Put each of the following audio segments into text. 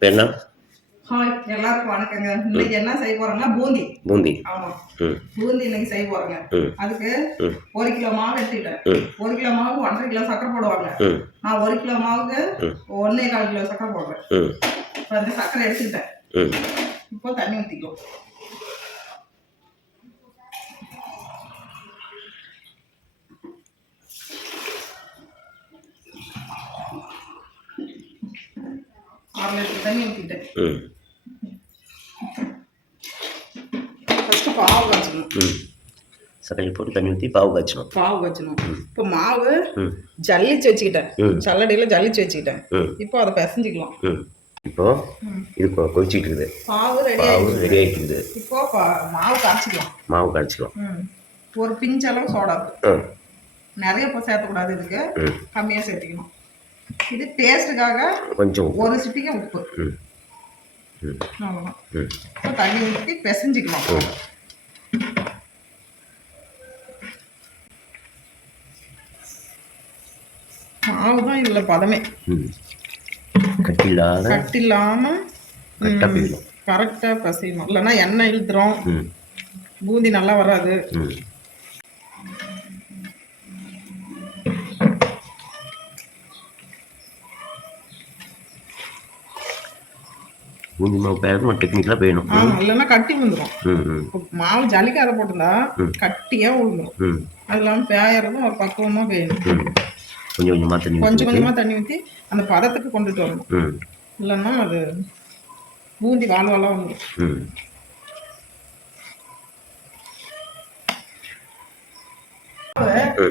இப்போ என்ன? ஹாய் எல்லாருக்கும் வணக்கங்க. இன்னைக்கு என்ன செய்ய போறோம்னா பூந்தி. பூந்தி. ஆமா. பூந்தி இன்னைக்கு செய்ய போறோங்க. அதுக்கு 1 கிலோ மாவு எடுத்துக்கிட்டேன். 1 கிலோ மாவு 1.5 கிலோ சக்கரை போடுவாங்க. நான் 1 கிலோ மாவுக்கு 1.25 கிலோ சக்கரை போடுறேன். இப்போ அந்த சக்கரை எடுத்துக்கிட்டேன். இப்போ தண்ணி ஊற்றிக்கலாம். தண்ணி ஊற்றிட்டேன். ஃபஸ்ட்டு பாவு காய்ச்சணும். சக்கரை போட்டு தண்ணி ஊற்றி பாவு காய்ச்சணும். இப்போ மாவு ஜல்லிச்சு வச்சுக்கிட்டேன். சல்லடையில் ஜல்லிச்சு வச்சுக்கிட்டேன். இப்போ அதை பிசைஞ்சிக்கலாம். இப்போ இது கொதிச்சுட்டு இருக்குது. பாவு ரெடி ஆகிடுது. இப்போ மாவு காய்ச்சிக்கலாம். ஒரு பிஞ்ச் அளவு சோடா. நிறைய இப்போ சேர்த்தக்கூடாது, இதுக்கு கம்மியாக சேர்த்துக்கணும். இது டேஸ்ட்டுக்காக கொஞ்சம் ஒரு சிட்டிக்கு உப்பு. அவ்வளோதான். தண்ணி ஊற்றி பிசைஞ்சிக்கலாம். மாவு தான் இதில் பதமே. கட்டில்லாம கரெக்டாக பிசையணும். இல்லைன்னா எண்ணெய் இழுத்துரும், பூந்தி நல்லா வராது. பூந்தி மாவு பேரணும், டெக்னிக்கலாக வேணும். இல்லைன்னா கட்டி விழுந்துடும். மாவு ஜலிக்காத போட்டுருந்தா கட்டியாக விழுந்துடும். அது இல்லாமல் பேயறதும் ஒரு பக்குவமாக வேணும். கொஞ்சம் கொஞ்சமாக தண்ணி ஊற்றி அந்த பதத்துக்கு கொண்டுட்டு வரணும். இல்லைன்னா அது பூந்தி வாழ்வாலாம் வந்துடும்.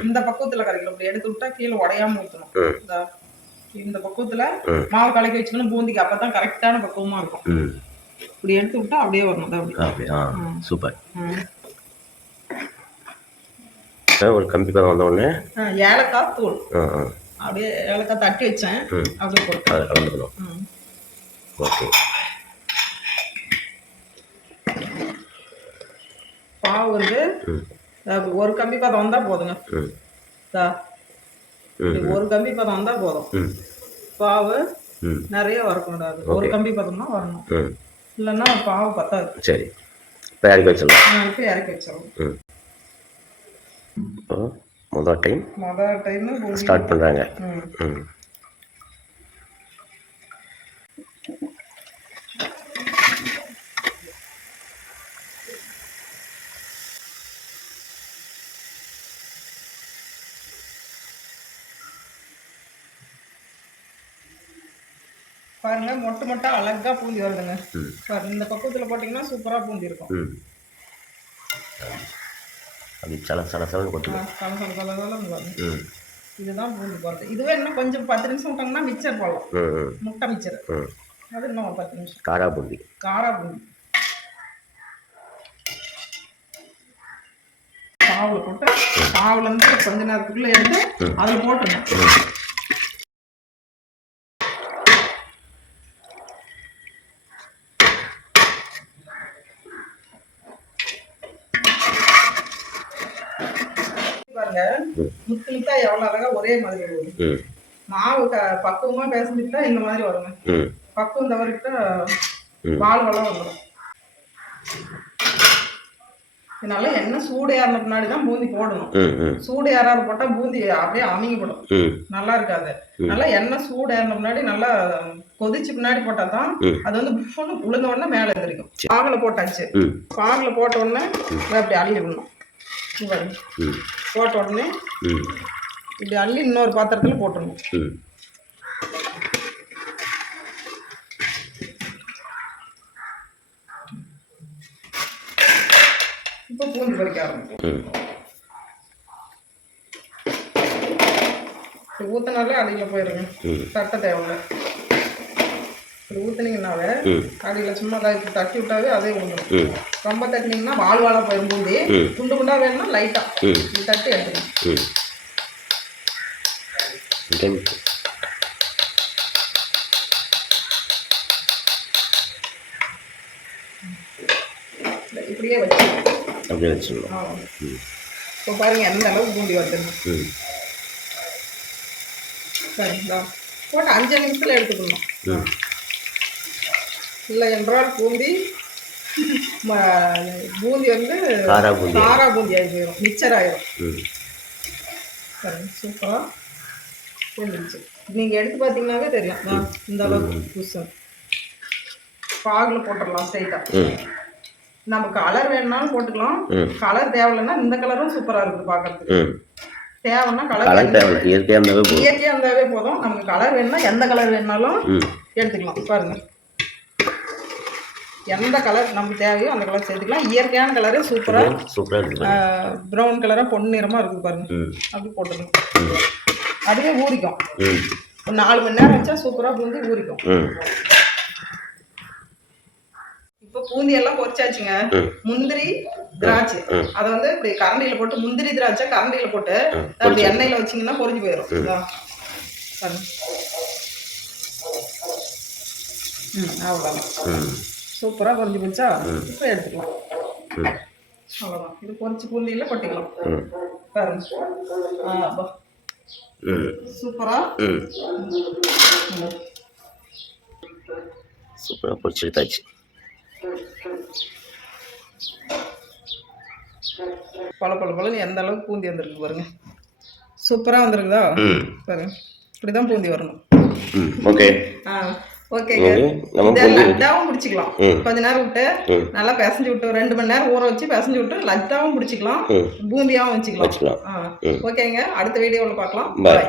இந்த பக்குவத்தில் கரைக்கணும். அப்படி எடுத்து விட்டா கீழே உடையாம ஊற்றணும். இந்த பக்குவத்துல மாவு கலக்கி வச்சுக்கணும் பூந்திக்கு. அப்பதான் கரெக்டான பக்குவமா இருக்கும். இப்படி எடுத்து விட்டா அப்படியே வரணும். சூப்பர். ஒரு கம்பி பதம் வந்த உடனே ஏலக்காய் தூள், அப்படியே ஏலக்காய் தட்டி வச்சேன், அப்படியே போட்டு அதை கலந்துக்கணும். ஓகே. பாவு வந்து ஒரு கம்பி பதம் வந்தா போதுங்க. ஒரு கம்பி பதம் வந்தா போதும். பாவு நிறைய வரக்கூடாது. ஒரு கம்பி பதம் தான் வரணும். இல்லைன்னா பாவு பத்தாது. சரி, இப்போ இறக்கி வச்சிடலாம். இப்போ இறக்கி வச்சிடலாம். முதல் டைம் ஸ்டார்ட் பண்ணுறாங்க. பாருங்க, மொட்டை மொட்டை அழகா பூந்தி வருதுங்க. இந்த பக்கத்துல போட்டீங்கன்னா சூப்பரா பூந்தி இருக்கும். இதுதான் பூந்தி போடுறது. இதுவே இன்னும் கொஞ்சம் 10 நிமிஷம் விட்டாங்கன்னா மிக்சர் போடலாம். முட்டை மிக்சர், அது இன்னும் 10 நிமிஷம். காரா பூந்தி. பாவுல போட்டு பாவுல இருந்து கொஞ்ச நேரத்துக்குள்ள எடுத்து அதில் போட்டுருங்க. முத்து முத்தா எவ்வளவு அழகா ஒரே மாதிரி வரும். மாவு பக்குவமா பேசிட்டா இந்த மாதிரி வருங்க. பக்குவம் தவறிட்டா வாழ்வெல்லாம் வந்துடும். இதனால எண்ணெய் சூடு ஏறின பின்னாடிதான் பூந்தி போடணும். சூடு ஏறாத போட்டா பூந்தி அப்படியே அமுங்கிப்படும், நல்லா இருக்காது. நல்லா எண்ணெய் சூடு ஏறின பின்னாடி நல்லா கொதிச்சு பின்னாடி போட்டாதான் அது வந்து உளுந்த உடனே மேல எந்திரிக்கும். பாகுல போட்டாச்சு. பாகுல போட்ட உடனே அப்படி அள்ளி விடணும். போட்ட உடனே இப்படி அள்ளி இன்னொரு பாத்திரத்துல போட்டுடணும். இப்போ பூந்தி பொரிக்க ஆரம்பிக்கும். ஊத்தினாலே அடியில போயிருங்க. தட்ட தேவையில்லை. இப்படி ஊத்துனீங்கன்னாவே அடியில சும்மா தட்டி விட்டாவே அதே விழுந்துடும். ரொம்ப தட்டினீங்கன்னா வாழ்வாழ போயிடும் பூந்தி. குண்டு குண்டா வேணும்னா லைட்டா தட்டி எடுத்துக்கணும். இப்படியே வச்சுக்கலாம். இப்போ பாருங்க எந்த அளவுக்கு பூந்தி வருது. சரிங்களா? போட்டு 5 நிமிஷத்தில் எடுத்துக்கணும். இல்லை என்றால் பூந்தி பூந்தி வந்து காரா பூந்தி ஆகி போயிடும், மிக்சர் ஆகிடும். சூப்பராக பூந்துருச்சு. நீங்கள் எடுத்து பார்த்தீங்கன்னாவே தெரியும் இந்த அளவுக்கு புதுசு. பாகில் போட்டுடலாம் ஸ்ட்ரைட்டாக. நம்ம கலர் வேணும்னாலும் போட்டுக்கலாம், கலர் தேவையில்லைன்னா இந்த கலரும் சூப்பராக இருக்குது பார்க்கறதுக்கு. தேவைன்னா கலர் தேவை, இயற்கையாக இருந்தாவே போதும். நமக்கு கலர் வேணும்னா எந்த கலர் வேணுனாலும் எடுத்துக்கலாம். பாருங்க, எந்த கலர் நமக்கு தேவையோ அந்த கலர் சேர்த்துக்கலாம். இயற்கையான கலரு சூப்பராக ப்ரௌன் கலராக பொண்ணு நிறமாக இருக்குது பாருங்க. அப்படி போட்டுக்கலாம். அதுவே ஊறிக்கும். ஒரு 4 மணி நேரம் வச்சா சூப்பராக பூந்தி ஊறிக்கும். இப்போ பூந்தி எல்லாம் பொரிச்சாச்சுங்க. முந்திரி திராட்சை அதை வந்து இப்படி கரண்டியில போட்டு, முந்திரி திராட்சை கரண்டியில போட்டு அப்படி எண்ணெயில வச்சிங்கன்னா பொரிஞ்சு போயிடும். அவ்வளோதான், சூப்பராக பொரிஞ்சு போச்சா. இப்போ எடுத்துக்கலாம். அவ்வளோதான், இது பொரிச்சு பூந்தியில கொட்டிக்கலாம். பாருங்க, சூப்பராக பொரிச்சு எடுத்தாச்சு. பழன்னு எந்த அளவுக்கு பூந்தி வந்திருக்கு பாருங்க. சூப்பராக வந்திருக்குதா பாருங்க. இப்படிதான் பூந்தி வரணும். ஓகே, ஓகேங்க. லட்டாவும் பிடிச்சிக்கலாம். கொஞ்ச நேரம் விட்டு நல்லா பிசைஞ்சு விட்டு 2 மணி நேரம் ஊற வச்சு பிசைஞ்சு விட்டு லட்டாவும் பிடிச்சிக்கலாம், பூந்தியாவும் வச்சுக்கலாம். ஓகேங்க, அடுத்த வீடியோவில் பார்க்கலாம். பாய்.